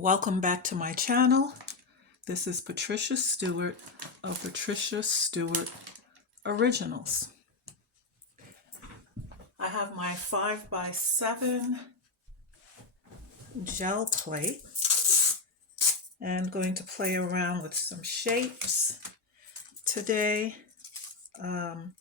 Welcome back to my channel. This is Patricia Stuart of Patricia Stuart Originals. I have my 5x7 gel plate and going to play around with some shapes today. On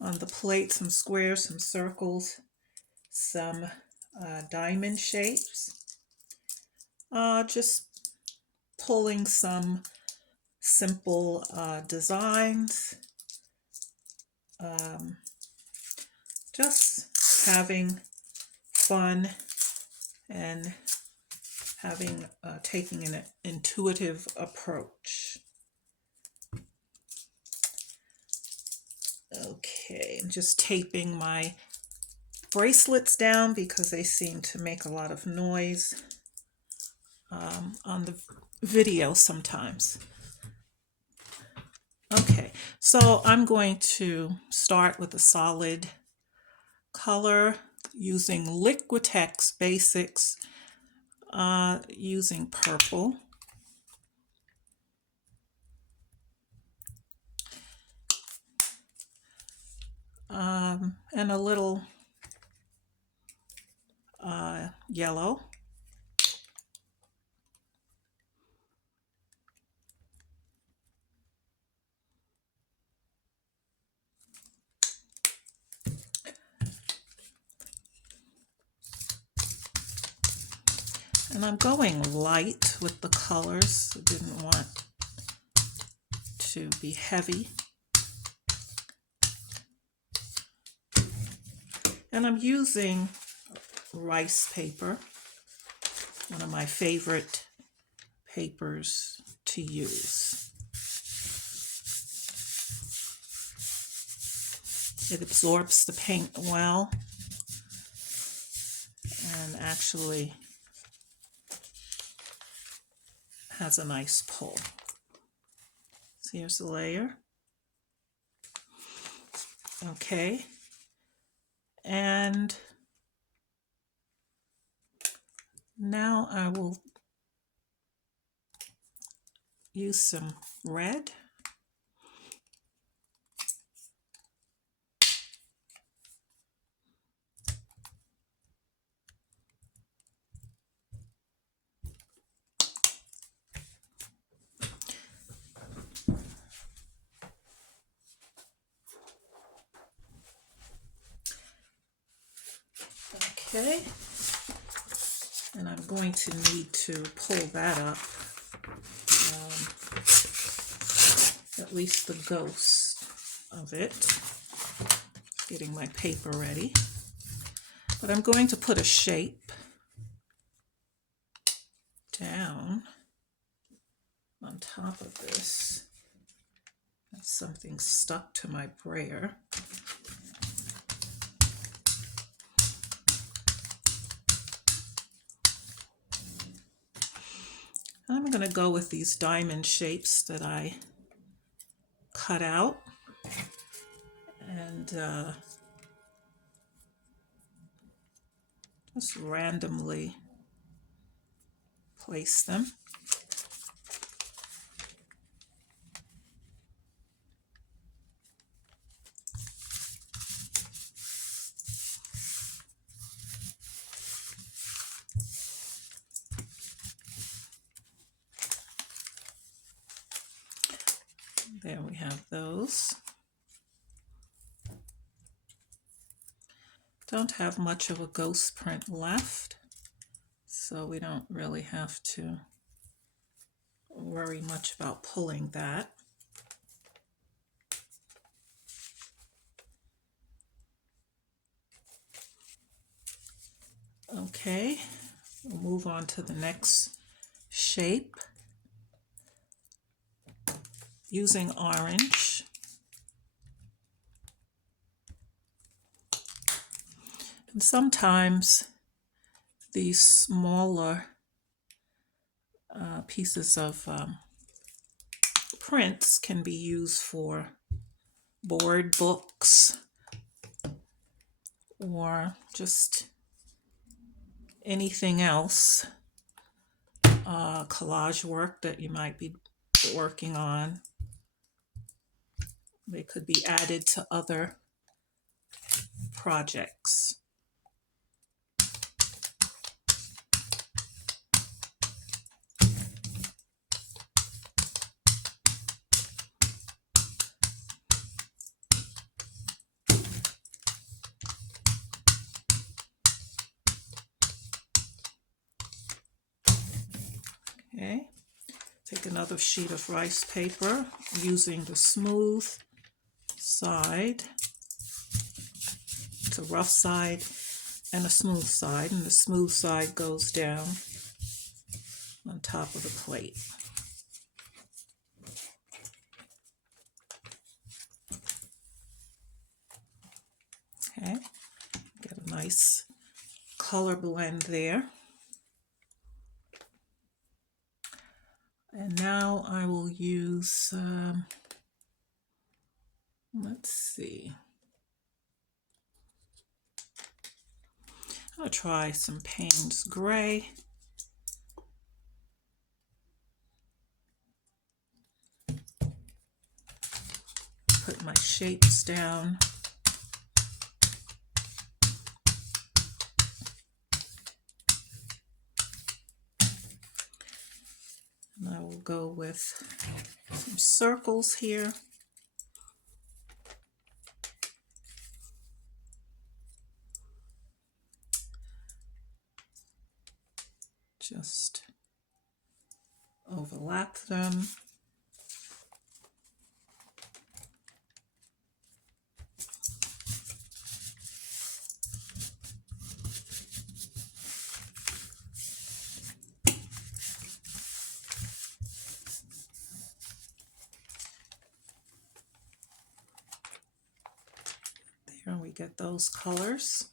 the plate, some squares, some circles, some diamond shapes. Just pulling some simple designs, just having fun and taking an intuitive approach. Okay, I'm just taping my bracelets down because they seem to make a lot of noise on the video sometimes. Okay, so I'm going to start with a solid color using Liquitex Basics, using purple. And a little yellow. And I'm going light with the colors. I didn't want to be heavy. And I'm using rice paper, one of my favorite papers to use. It absorbs the paint well and actually has a nice pull. So here's the layer. Okay. And now I will use some red. Okay, and I'm going to need to pull that up, at least the ghost of it. Getting my paper ready. But I'm going to put a shape down on top of this. That's something stuck to my brayer. I'm going to go with these diamond shapes that I cut out and just randomly place them. There we have those. Don't have much of a ghost print left, so we don't really have to worry much about pulling that. Okay, we'll move on to the next shape. Using orange. And sometimes these smaller pieces of prints can be used for board books or just anything else collage work that you might be working on. They could be added to other projects. Okay, take another sheet of rice paper using the smooth side. It's a rough side and a smooth side, and the smooth side goes down on top of the plate. Okay, get a nice color blend there. And now I will use, let's see, I'll try some Payne's Gray. Put my shapes down. And I will go with some circles here. Just overlap them. There we get those colors.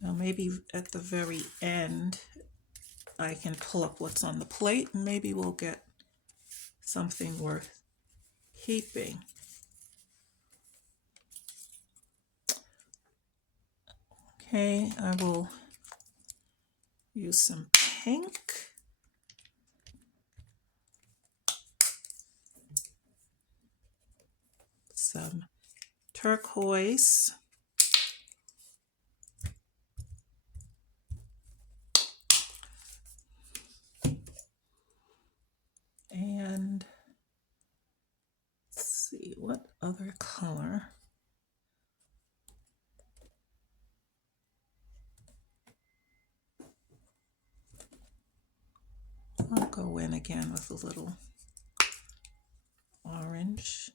Now maybe at the very end I can pull up what's on the plate and maybe we'll get something worth keeping. Okay, I will use some pink. Some turquoise. And let's see, what other color? I'll go in again with a little orange.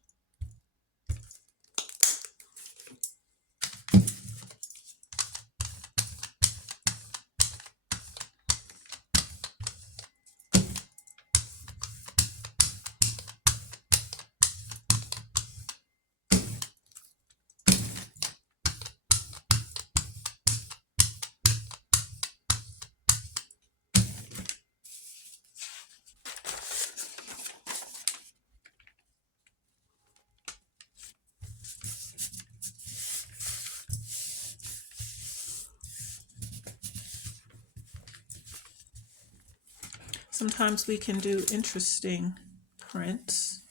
Sometimes we can do interesting prints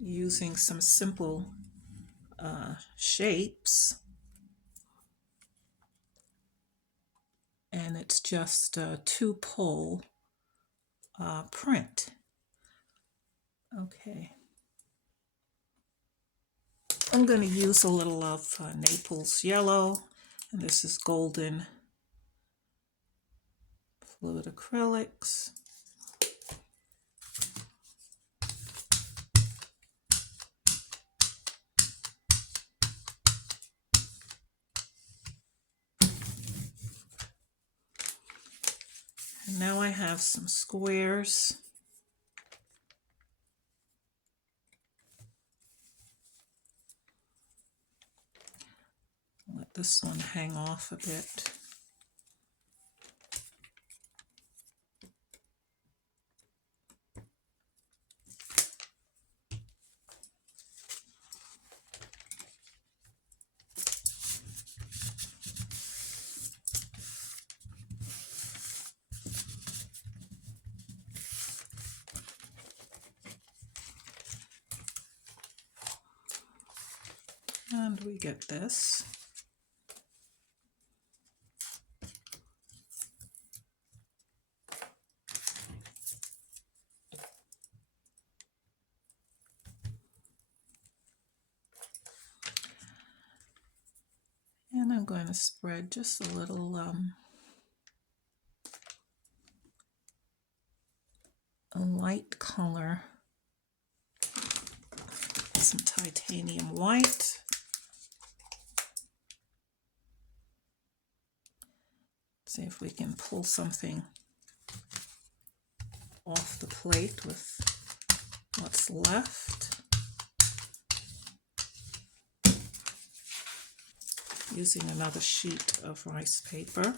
using some simple shapes, and it's just a two-pole print. Okay, I'm going to use a little of Naples yellow, and this is golden fluid acrylics. And now I have some squares. Let this one hang off a bit. And we get this. And I'm going to spread just a little a light color, some titanium white. See if we can pull something off the plate with what's left. Using another sheet of rice paper.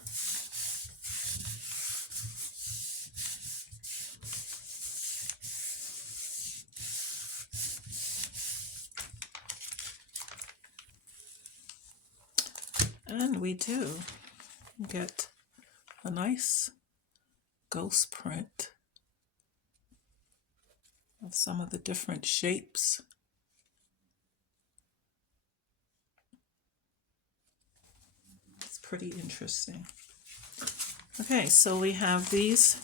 And we do get a nice ghost print of some of the different shapes. It's pretty interesting. Okay, so we have these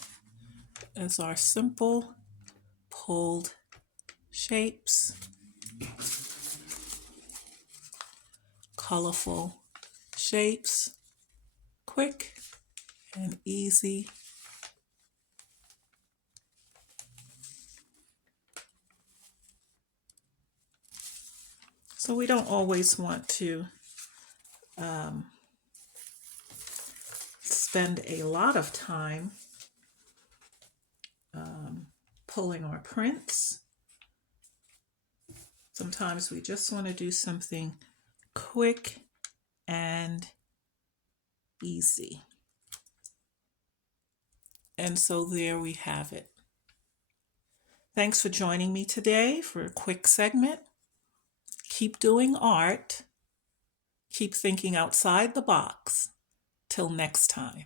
as our simple pulled shapes, colorful shapes, quick and easy. So we don't always want to spend a lot of time pulling our prints. Sometimes we just want to do something quick and easy. And so there we have it. Thanks for joining me today for a quick segment. Keep doing art. Keep thinking outside the box. Till next time.